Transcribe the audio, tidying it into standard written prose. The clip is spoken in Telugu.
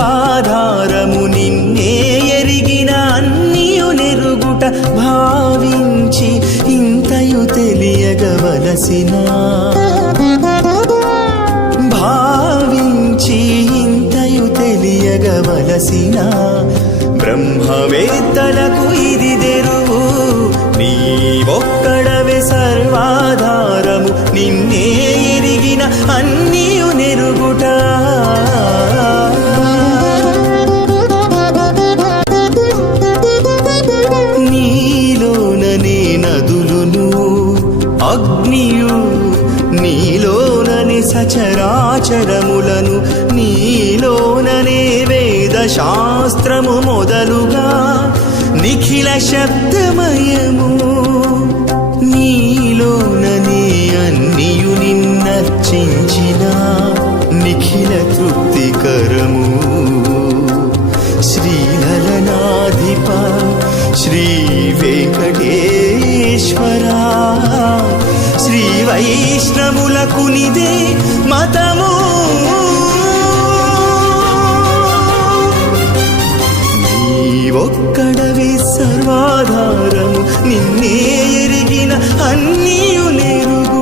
సర్వాధారము నిన్నే ఎరిగిన అన్నియు నెరుగుట భావించి ఇంతయు తెలియగవలసిన భావించి ఇంతయు తెలియగవలసిన బ్రహ్మవేత్తలకు ఇది తెరువు నీవొక్కడవే సర్వాధారము నిన్నే ఎరిగిన అన్నియు నెరుగుట నీలోననే నదులును అగ్నియు నీలోననే సచరాచరములను నీలోననే వేద శాస్త్రము మొదలుగా నిఖిల శబ్దమయము నీలోననే అన్నియు నిన్నర్చించిన నిఖిల తృప్తికరము శ్రీలలనాధిప శ్రీ వెంకటేశ్వరా శ్రీ వైష్ణవులకు నిదే మతము నీవొక్కడవే సర్వాధారము నిన్నే ఎరిగిన అన్నియు నెరుగు